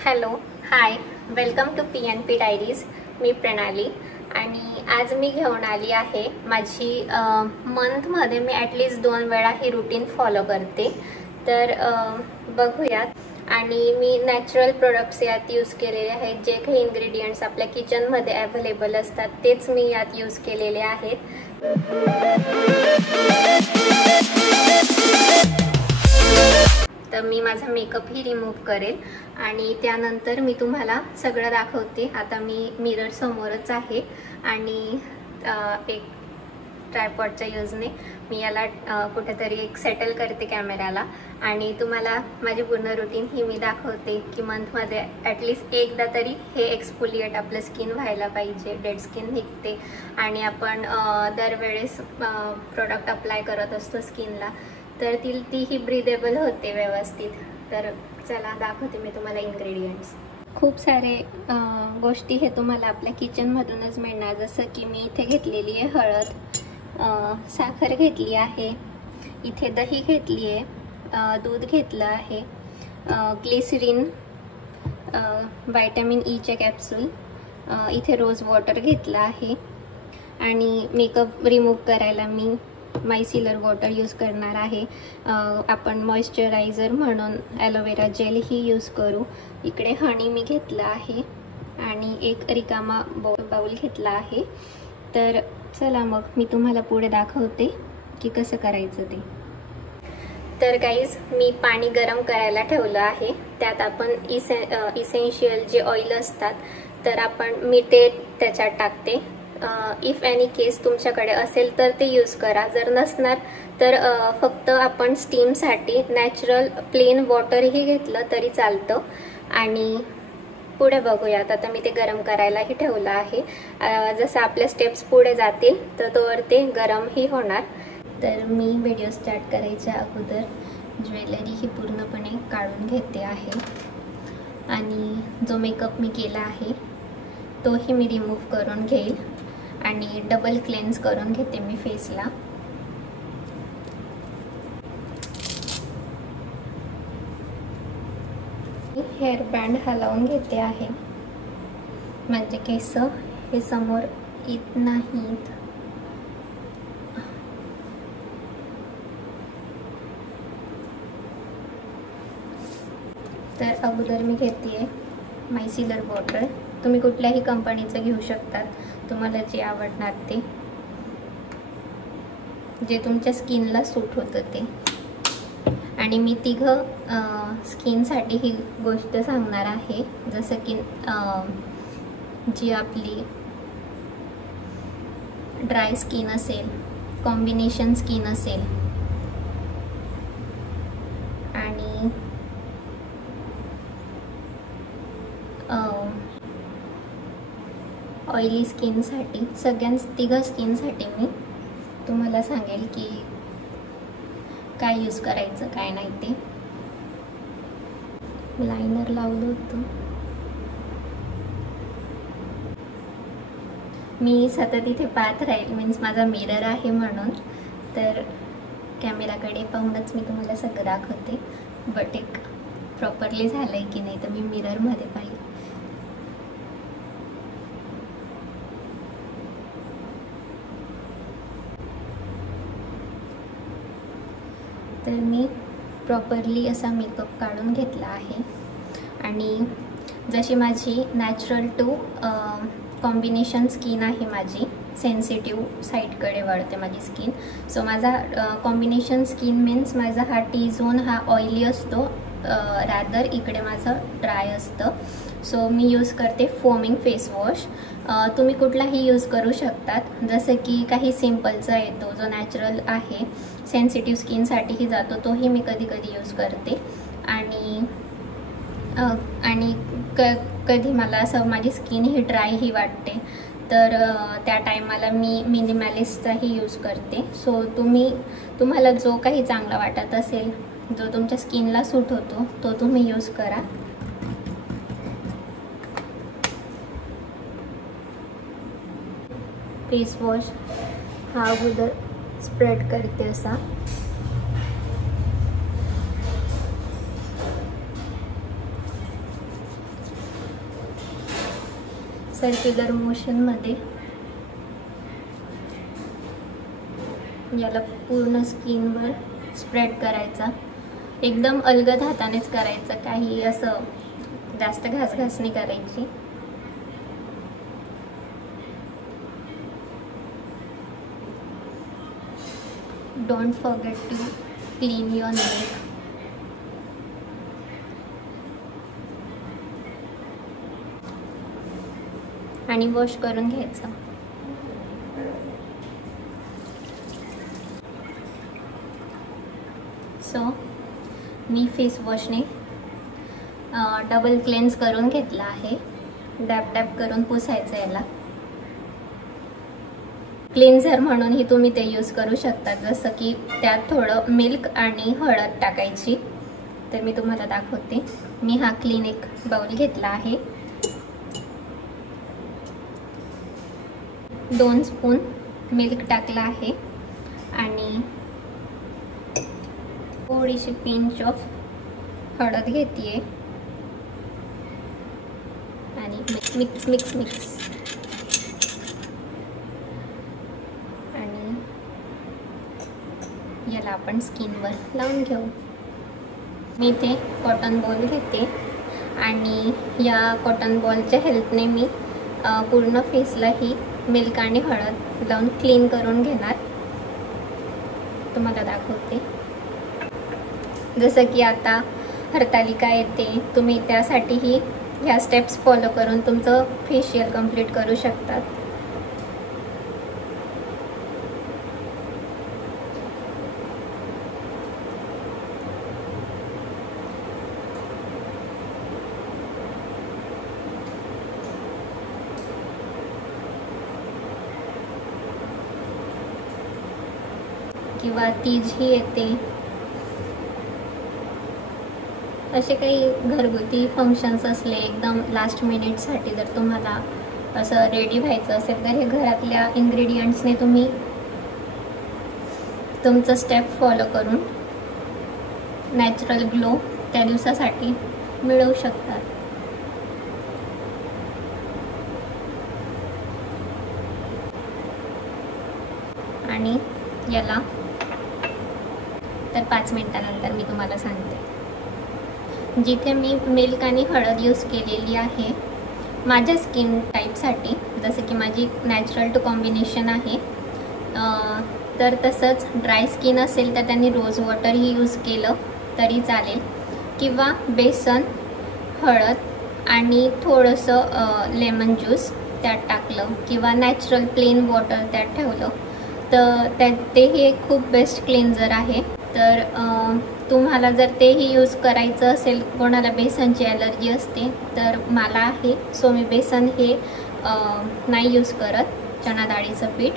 Hello hi welcome to PNP diaries. मी प्रणाली आणि आज मी घेऊन आली आहे माझी मंथमध्ये मी ॲटलिस्ट 2 वेळा ही रूटीन फॉलो करते। तर बघूयात। आणि मी नॅचरल प्रोडक्ट्स यात यूज केलेले आहेत। जे काही इन्ग्रेडियंट्स आपल्या किचनमध्ये अवेलेबल असतात तेच मी यात यूज केलेले आहेत। तर मी माझा मेकअप ही रिमूव्ह करेल आणि त्यानंतर मी तुम्हाला सगळं दाखवते। आता मी मिरर समोरच आहे आणि एक ट्रायपॉडच्या यूजने मी याला कुठेतरी एक सेटल करते कॅमेराला आणि तुम्हाला माझी पूर्ण रूटीन ही मी दाखवते की मंथमध्ये ॲटलिस्ट एकदा तरी हे एक्सफोलिएट आपलं स्किन व्हायला पाहिजे। डेड स्किन निघते आणि आपण दरवेळेस प्रोडक्ट अप्लाय करत असतो स्किनला, तर तीही ब्रीदेबल होते व्यवस्थित। तर चला दाखवते मी तुम्हाला इन्ग्रेडियंट्स। खूप सारे गोष्टी हे तुम्हाला आपल्या किचनमधूनच मिळणार। जसं की मी इथे घेतलेली आहे हळद, साखर घेतली आहे, इथे दही घेतली आहे, दूध घेतलं आहे, ग्लिसरीन, व्हिटॅमिन ईचे कॅप्सूल, इथे रोज वॉटर घेतलं आहे आणि मेकअप रिमूव्ह करायला मी मायसिलर वॉटर यूज करणार आहे। आपण मॉइश्चरायझर म्हणून ॲलोवेरा जेल ही यूज करू। इकडे हनी मी घेतलं आहे आणि एक रिकामा बाउल घेतला आहे। तर चला मग मी तुम्हाला पुढे दाखवते की कसं करायचं ते। तर गाईज मी पाणी गरम करायला ठेवलं आहे। त्यात आपण इसेन्शियल जे ऑइल असतात तर मी ते त्याच्यात टाकते। इफ एनी केस तुमच्याकडे असेल तर ते यूज करा, जर नसणार तर फक्त आपण स्टीमसाठी नॅचरल प्लेन वॉटरही घेतलं तरी चालतं। आणि पुढे बघूयात। आता मी ते गरम करायलाही ठेवलं आहे। जसं आपल्या स्टेप्स पुढे जातील तर तोवर ते गरमही होणार। तर मी व्हिडिओ स्टार्ट करायच्या अगोदर ज्वेलरी ही पूर्णपणे काढून घेते आहे आणि जो मेकअप मी केला आहे तोही मी रिमूव्ह करून घेईल आणि डबल क्लेन्स करून घेते मी फेसला। हेअर बँड हलवून घेते आहे म्हणजे केस हे समोर येत नाहीत। तर अगोदर मी घेते मायसिलर वॉटर। तुम्ही कुठल्याही कंपनीचं घेऊ शकतात, तुम्हाला जे आवडणार ते, जे तुमच्या स्किनला सूट होतं ते। आणि मी तिघं स्किनसाठी ही गोष्ट सांगणार आहे। जसं की जी आपली ड्राय स्किन असेल, कॉम्बिनेशन स्किन असेल आणि ऑइली स्किनसाठी, तिघं स्किनसाठी मी तुम्हाला सांगेल की काय यूज करायचं काय नाही ते। लायनर लावलं होतं मी, सतत इथे पाहत राहील मीन्स माझा मिरर आहे म्हणून। तर कॅमेराकडे पाहूनच मी तुम्हाला सगळं दाखवते, बट एक प्रॉपरली झालंय की नाही तर मी मिररमध्ये पाहिजे। तर मी प्रॉपरली असा मेकअप काढून घेतला आहे आणि जशी माझी नॅचरल टू कॉम्बिनेशन स्किन आहे, माझी सेन्सिटिव्ह साईडकडे वळते माझी स्किन। सो माझा कॉम्बिनेशन स्किन मीन्स माझा हा T-झोन हा ऑइली असतो, रॅदर इकडे माझं ड्राय असतं। सो मी यूज करते फोमिंग फेस वॉश। तुम्ही कुठलाही यूज करू शकतात, जसं की काही सिम्पलचा येतो जो नॅचरल आहे, सेन्सिटिव्ह स्किनसाठीही जातो, तोही मी कधी कधी यूज करते। आणि कधी मला असं माझी स्किन ही ड्राय ही वाटते तर त्या टायमाला मी मिनिमॅलिस्टचाही यूज करते। सो तुम्हाला जो काही चांगला वाटत असेल, जो तुमच्या स्किनला सूट होतो तो तुम्ही यूज करा। फेस वॉश हा अगोदर स्प्रेड करते असा, सर्क्युलर मोशनमध्ये याला पूर्ण स्किनवर स्प्रेड करायचा. एकदम अलगद हातानेच करायचं, काही असं जास्त घासघास नाही करायची. Don't forget to clean your neck. आणि वॉश करून घ्यायचं. सो मी फेस वॉशने डबल क्लेन्स करून घेतला आहे. डॅप डॅप करून पुसायचं याला. क्लिन्झर म्हणूनही तुम्ही ते यूज करू शकता, जसं की त्यात थोडं मिल्क आणि हळद टाकायची. तर मी तुम्हाला दाखवते. मी हा क्लीन एक बाउल घेतला आहे. 2 स्पून मिल्क टाकला आहे आणि थोडीशी पिंच ऑफ हळद घेते आणि मिक्स मिक्स मिक्स आणि याला आपण स्किनवर लावून घेऊ. मी इथे कॉटन बॉल घेते आणि या कॉटन बॉलच्या हेल्पने मी पूर्ण फेसला ही मिल्क आणि हळद लावून क्लीन करून घेणार. तुम्हाला दाखवते. जसं की आता हरतालिका येते, तुम्ही त्यासाठीही ह्या स्टेप्स फॉलो करून तुमचं फेशियल कंप्लीट करू शकतात. किंवा तीजही येते. असे काही घरगुती फंक्शन्स असले एकदम लास्ट मिनिटसाठी, जर तुम्हाला असं रेडी व्हायचं असेल तर हे घरातल्या इन्ग्रेडियंट्सने तुम्ही तुमचं स्टेप फॉलो करून नॅचरल ग्लो त्या दिवसासाठी मिळवू शकतात. आणि याला तर 5 मिनिटानंतर मी तुम्हाला सांगते. जिथे मी मिल्क आणि हळद यूज केलेली आहे माझ्या स्किन टाईपसाठी, जसं की माझी नॅचरल टू कॉम्बिनेशन आहे, तर तसंच ड्राय स्किन असेल तर त्यांनी रोज वॉटरही यूज केलं तरी चालेल, किंवा बेसन, हळद आणि थोडंसं लेमन ज्यूस त्यात टाकलं, किंवा नॅचरल प्लेन वॉटर त्यात ठेवलं तर तेही एक खूप बेस्ट क्लिन्झर आहे. तर तुम्हाला जर तेही यूज करायचं असेल, कोणाला बेसनची ॲलर्जी असते तर मला आहे, सो मी बेसन हे नाही यूज करत, चणा डाळीचं पीठ,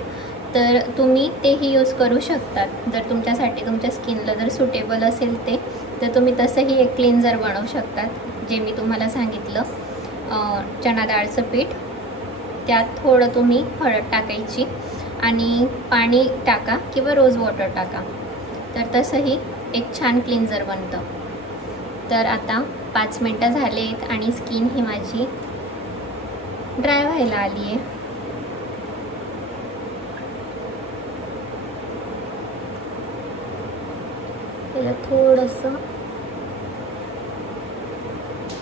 तर तुम्ही तेही यूज करू शकतात. जर तुमच्यासाठी तुमच्या स्किनला जर सुटेबल असेल ते, तर तुम्ही तसंही एक क्लिन्झर बनवू शकतात. जे मी तुम्हाला सांगितलं, चणा डाळचं पीठ, त्यात थोडं तुम्ही हळद टाकायची आणि पाणी टाका किंवा रोज वॉटर टाका, तर तसंही एक छान क्लिन्झर बनतं. तर आता 5 मिनटं झालेत आणि स्किन ही माझी ड्राय व्हायला आली आहे. त्याला थोडंसं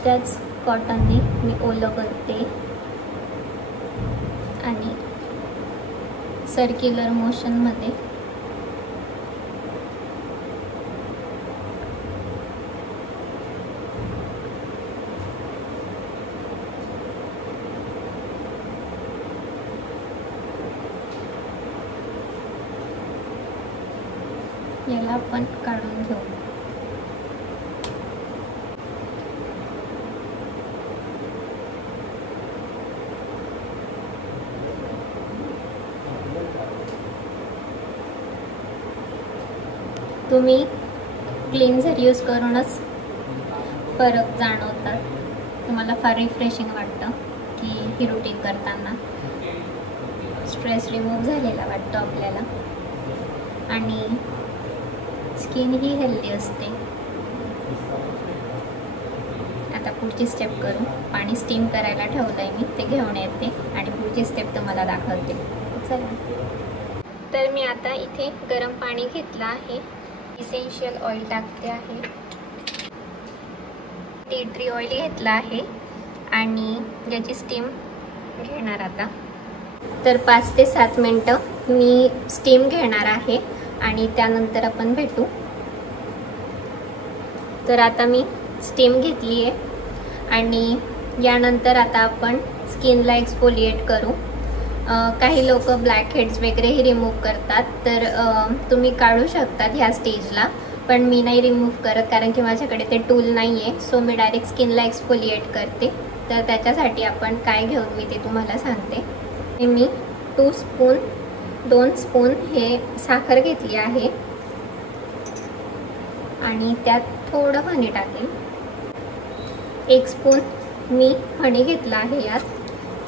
त्याच कॉटनने मी ओलं करते आणि सर्क्युलर मोशनमध्ये याला आपण काढून घेऊ. तुम्ही क्लिन्झर यूज करूनच फरक जाणवतात. तुम्हाला फार रिफ्रेशिंग वाटतं की ही रुटीन करताना. स्ट्रेस रिमूव्ह झालेला वाटतो आपल्याला आणि स्किन ही हेल्दी असते. आता पुढची स्टेप करू. पाणी स्टीम करायला ठेवलं आहे मी, ते घेऊन येते आणि पुढची स्टेप तुम्हाला दाखवते. चला. तर मी आता इथे गरम पाणी घेतलं आहे. इसेन्शियल ऑइल टाकते आहे. टी ट्री ऑइल घेतलं आहे आणि याची स्टीम घेणार आता. तर 5 ते 7 मिनटं मी स्टीम घेणार आहे आणि त्यानंतर आपण भेटू. तर आता मी स्टीम घेतली आहे आणि यानंतर आता आपण स्किनला एक्सफोलिएट करू. काही लोक ब्लॅक हेड्स वगैरेही रिमूव्ह करतात, तर तुम्ही काढू शकतात ह्या स्टेजला, पण मी नाही रिमूव्ह करत कारण की माझ्याकडे ते टूल नाही आहे. सो मी डायरेक्ट स्किनला एक्सफोलिएट करते. तर त्याच्यासाठी आपण काय घेऊ मी ते तुम्हाला सांगते. मी 2 स्पून हे साखर घेतली आहे आणि त्यात थोडं हनी टाकेन. 1 स्पून मी हनी घेतला आहे.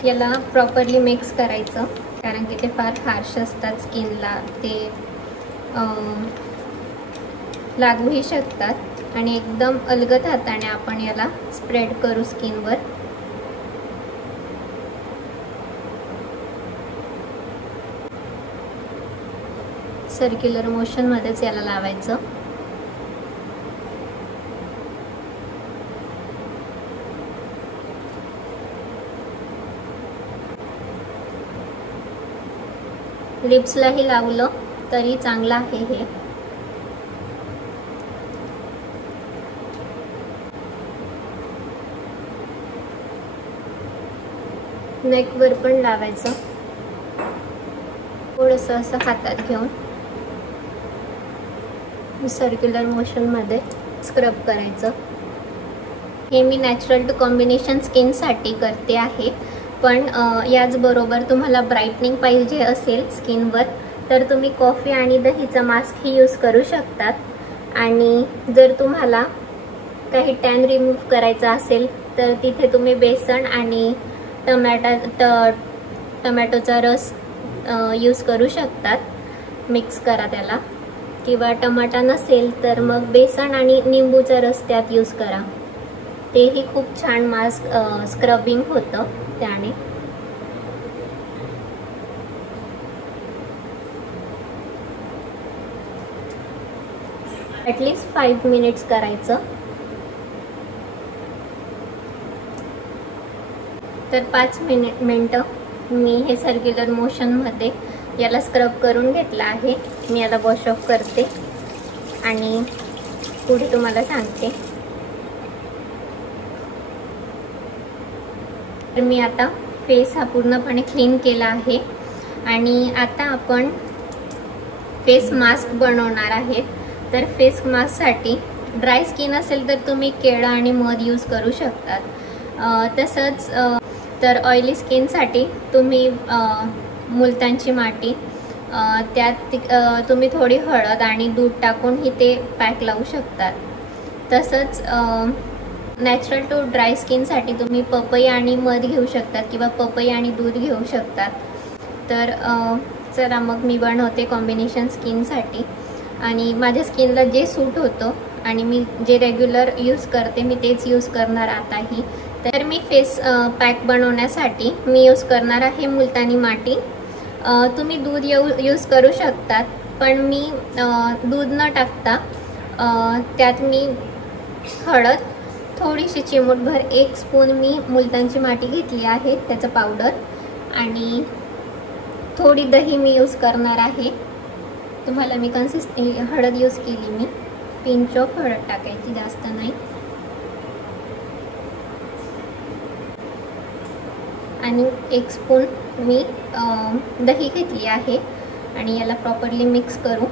याला प्रॉपरली मिक्स करायचं कारण की ते फार हार्श असतात स्किनला, ते लागूही शकतात आणि एकदम अलगद हाताने आपण याला स्प्रेड करू स्किनवर. सर्क्युलर मोशनमध्येच याला लावायचं. लिप्सलाही लावलं तरी चांगलं आहे हे. नेकवर पण लावायचं. थोडंसं असं हातात घेऊन सर्क्युलर मोशनमध्ये स्क्रब करायचं. हे मी नॅचरल टू कॉम्बिनेशन स्किनसाठी करते आहे, पण याचबरोबर तुम्हाला ब्राईटनिंग पाहिजे असेल स्किनवर तर तुम्ही कॉफी आणि दहीचा मास्क ही यूज करू शकतात. आणि जर तुम्हाला काही टॅन रिमूव्ह करायचा असेल तर तिथे तुम्ही बेसन आणि टमॅटोचा रस यूज करू शकतात. मिक्स करा त्याला, किंवा टमाटा नसेल तर मग बेसन आणि निंबूचा रस त्यात यूज करा. तेही खूप छान मास्क स्क्रबिंग होतं त्याने. ॲटलिस्ट 5 मिनिट्स करायचं. तर 5 मिनिटं मी हे सर्क्युलर मोशनमध्ये याला स्क्रब करून घेतला आहे. मी याला वॉश ऑफ करते आणि पुढे तुम्हाला सांगते. तर मी आता फेस हा पूर्णपणे क्लीन केला आहे आणि आता आपण फेस मास्क बनवणार आहे. तर फेस मास्कसाठी ड्राय स्किन असेल तर तुम्ही केळं आणि मध यूज करू शकतात. तसंच तर ऑइली स्किनसाठी तुम्ही मुलतानची माती, त्यात तुम्ही थोडी हळद आणि दूध टाकूनही ते पॅक लावू शकतात. तसंच नॅचरल टू ड्राय स्किनसाठी तुम्ही पपई आणि मध घेऊ शकतात किंवा पपई आणि दूध घेऊ शकतात. तर चला मग मी बनवते कॉम्बिनेशन स्किनसाठी आणि माझ्या स्किनला जे सूट होतं आणि मी जे रेग्युलर यूज करते मी तेच यूज करणार आताही. तर मी फेस पॅक बनवण्यासाठी मी यूज करणार आहे मुलतानी माती. तुम्ही दूध यूज करू शकतात, पण मी दूध न टाकता त्यात मी हळद, थोडीशी चिमूटभर 1 स्पून मी मुलतानची माती घेतली आहे त्याचं पावडर आणि थोडी दही मी यूज करणार आहे. तुम्हाला मी हळद यूज केली, मी पिंच ऑफ हळद टाकायची, जास्त नाही. आणि 1 स्पून मी दही घेतली आहे आणि याला प्रॉपरली मिक्स करू.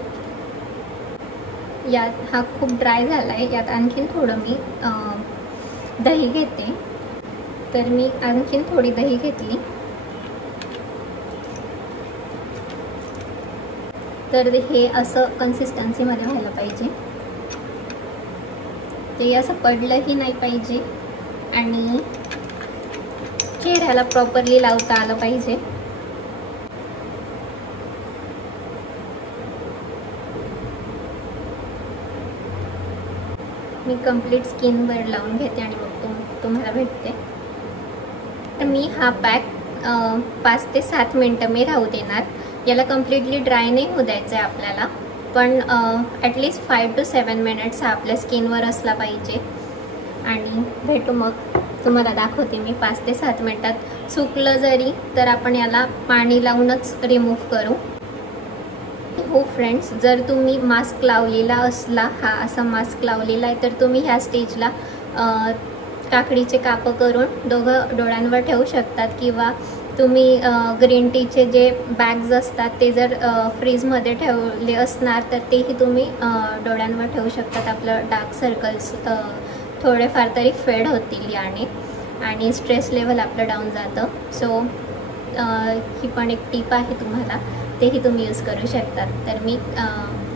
यात हा खूप ड्राय झाला आहे, यात आणखीन थोडं मी दही घेते. तर मी आणखीन थोडी दही घेतली. तर हे असं कन्सिस्टन्सीमध्ये व्हायला पाहिजे. ते असं पडलंही नाही पाहिजे आणि चेहऱ्याला प्रॉपरली लावता आलं पाहिजे. मी कंप्लीट स्किनवर लावून घेते आणि बघतो. तुम्हाला भेटते। तर मी हा पॅक 5 ते 7 मिनटं मी राहू देणार। याला कम्प्लिटली ड्राय नाही होऊ द्यायचं आहे आपल्याला, पण ॲटलिस्ट 5 to 7 मिनिट्स हा आपल्या स्किनवर असला पाहिजे। आणि भेटू मग, तुम्हाला दाखवते मी 5 ते 7 मिनटात। सुकलं जरी तर आपण याला पाणी लावूनच रिमूव्ह करू। हो फ्रेंड्स, जर तुम्ही मास्क लावलेला असला, हा असा मास्क लावलेला आहे, तर तुम्ही ह्या स्टेजला काकडीचे कापं करून दोघं डोळ्यांवर ठेवू शकतात, किंवा तुम्ही ग्रीन टीचे जे बॅग्स असतात ते जर फ्रीजमध्ये ठेवले असणार तर तेही तुम्ही डोळ्यांवर ठेवू शकतात। आपलं डार्क सर्कल्स थोडेफार तरी फेड होतील याने, आणि स्ट्रेस लेवल आपलं डाऊन जातं। सो ही पण एक टिप आहे तुम्हाला, तेही तुम्ही यूज करू शकतात। तर मी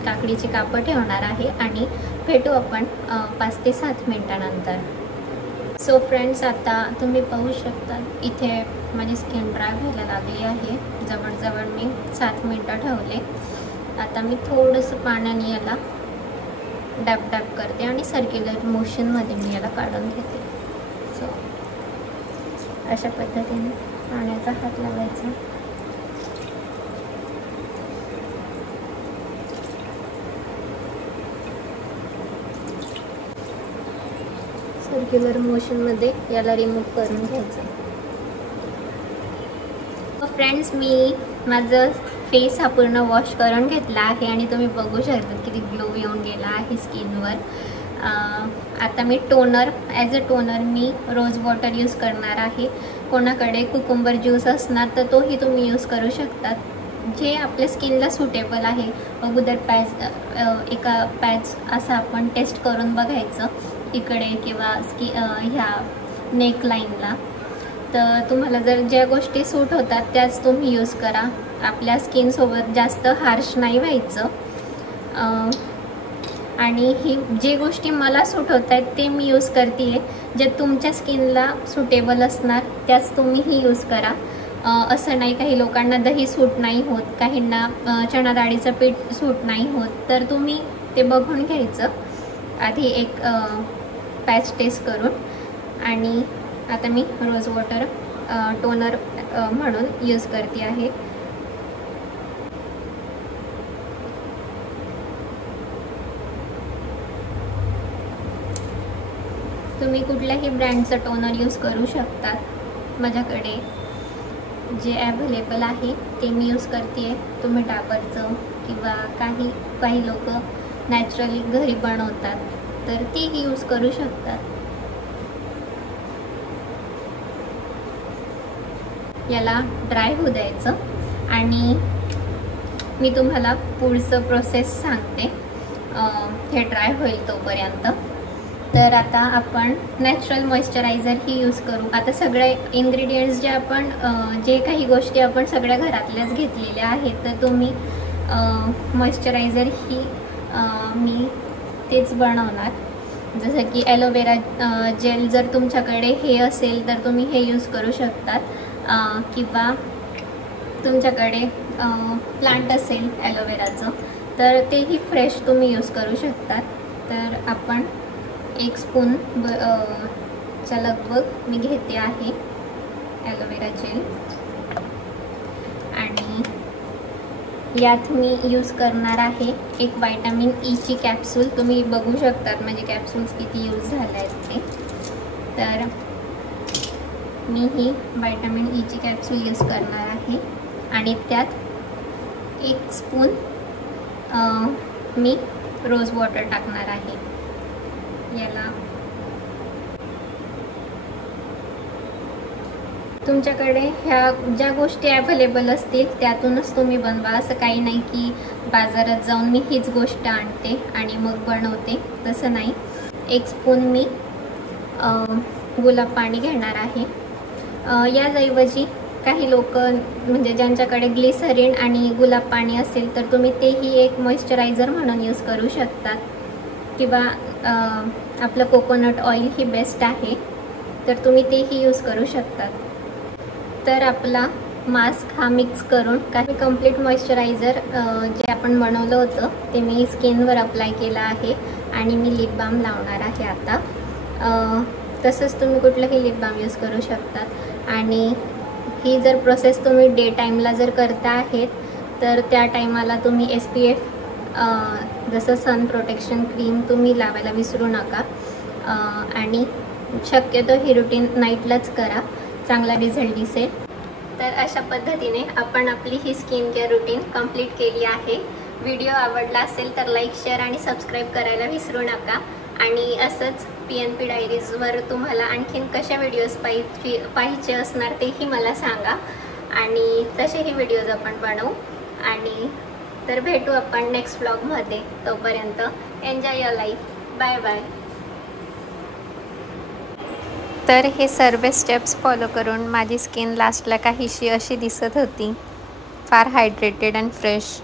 काकडीची कापं ठेवणार आहे आणि भेटू आपण 5 ते 7 मिनटानंतर। सो फ्रेंड्स, आता तुम्ही पाहू शकता इथे माझी स्किन ड्राय व्हायला लागली आहे। जवळजवळ मी 7 मिनटं ठेवले। आता मी थोडंसं पाण्याने याला डॅब डॅब करते आणि सर्क्युलर मोशनमध्ये मी याला काढून घेते। सो अशा पद्धतीने पाण्याचा हात लावायचा। सर्क्युलर मोशनमध्ये याला रिमूव्ह करून घ्यायचं। फ्रेंड्स, मी माझं फेस हा पूर्ण वॉश करून घेतला आहे आणि तुम्ही बघू शकता किती ग्लो येऊन गेला आहे स्किनवर। आता मी टोनर, ॲज अ टोनर मी रोज वॉटर यूज करणार आहे। कोणाकडे कुकुंबर ज्यूस असणार तर तोही तुम्ही यूज करू शकतात, जे आपल्या स्किनला सुटेबल आहे। अगोदर एका पॅच असं आपण टेस्ट करून बघायचं इकडे किंवा ह्या नेकलाईनला। तर तुम्हाला जर ज्या गोष्टी सूट होतात त्याच तुम्ही यूज करा। आपल्या स्किनसोबत जास्त हार्श नाही व्हायचं। आणि ही जे गोष्टी मला सूट होत आहेत ते मी यूज करते आहे। जे तुमच्या स्किनला सुटेबल असणार त्याच तुम्हीही यूज करा। असं नाही, काही लोकांना दही सूट नाही होत, काहींना चणा डाळीचं पीठ सूट नाही होत, तर तुम्ही ते बघून घ्यायचं आधी एक पॅच टेस्ट करून। आणि आता मी रोज वॉटर टोनर म्हणून यूज करते आहे। तुम्ही कुठल्याही ब्रँडचं टोनर यूज करू शकतात। माझ्याकडे जे अवेलेबल आहे ते मी यूज करते आहे। तुम्ही डाबरचं किंवा काही लोक नॅचरली घरी बनवतात तर तेही यूज करू शकतात। याला ड्राय होऊ द्यायचं आणि मी तुम्हाला पुढचं प्रोसेस सांगते हे ड्राय होईल तोपर्यंत। तर आता आपण नॅचरल मॉइश्चरायझर ही यूज करू। आता सगळे इन्ग्रेडियंट्स जे आपण जे काही गोष्टी आपण सगळ्या घरातल्याच घेतलेल्या आहेत, तर तुम्ही मॉइश्चरायझर ही मी तेच बनवणार। जसं की ॲलोवेरा जेल जर तुमच्याकडे हे असेल तर तुम्ही हे यूज करू शकतात, किंवा तुमच्याकडे प्लांट असेल ॲलोवेराचं तर तेही फ्रेश तुम्ही यूज करू शकतात। तर आपण 1 स्पून च्या लगभग मी घेते आहे ॲलोवेरा जेल, आणि यात मी यूज करणार आहे एक व्हिटॅमिन ईची कॅप्सूल। तुम्ही बघू शकतात म्हणजे कॅप्सूल्स किती यूज झाले आहेत ते। तर मी ही व्हिटॅमिन ईची कॅप्सूल यूज करणार आहे आणि त्यात 1 स्पून मी रोज वॉटर टाकणार आहे। याला तुमच्याकडे ह्या ज्या गोष्टी अवेलेबल असतील त्यातूनच तुम्ही बनवा। असं काही नाही की बाजारात जाऊन मी हीच गोष्ट आणते आणि मग बनवते, तसं नाही। 1 स्पून मी गुलाब पाणी घेणार आहे। याऐवजी काही लोक म्हणजे ज्यांच्याकडे ग्लिसरीन आणि गुलाब पाणी असेल तर तुम्ही तेही एक मॉइश्चरायझर म्हणून यूज करू शकतात, किंवा आपलं कोकोनट ऑइल ही बेस्ट आहे तर तुम्ही तेही यूज करू शकतात। तर आपला मास्क हा मिक्स करून काही कंप्लीट मॉइश्चरायझर जे आपण बनवलं होतं ते मी स्किनवर अप्लाय केलं आहे आणि मी लिप बाम लावणार आहे आता। तसंच तुम्ही कुठलंही लिप बाम यूज करू शकतात. आणि ही जर प्रोसेस तुम्ही डे टाईमला जर करता आहेत तर त्या टायमाला तुम्ही SPF जसं सन प्रोटेक्शन क्रीम तुम्ही लावायला विसरू नका. आणि शक्यतो ही रुटीन नाईटलाच करा, चांगला रिझल्ट दिसेल. तर अशा पद्धतीने आपण आपली ही स्किन केअर रुटीन कंप्लीट केली आहे. व्हिडिओ आवडला असेल तर लाईक, शेअर आणि सबस्क्राईब करायला विसरू नका. आणि असंच PNP डायरीजवर तुम्हाला आणखीन कशा व्हिडिओज पाहिजे असणार तेही मला सांगा, आणि तसेही व्हिडिओज आपण बनवू. आणि तर भेटू आपण नेक्स्ट व्लॉगमध्ये. तोपर्यंत enjoy your life. Bye bye. तर हे सर्व स्टेप्स फॉलो करून माझी स्किन लास्टला काहीशी अशी दिसत होती, फार हायड्रेटेड अँड फ्रेश.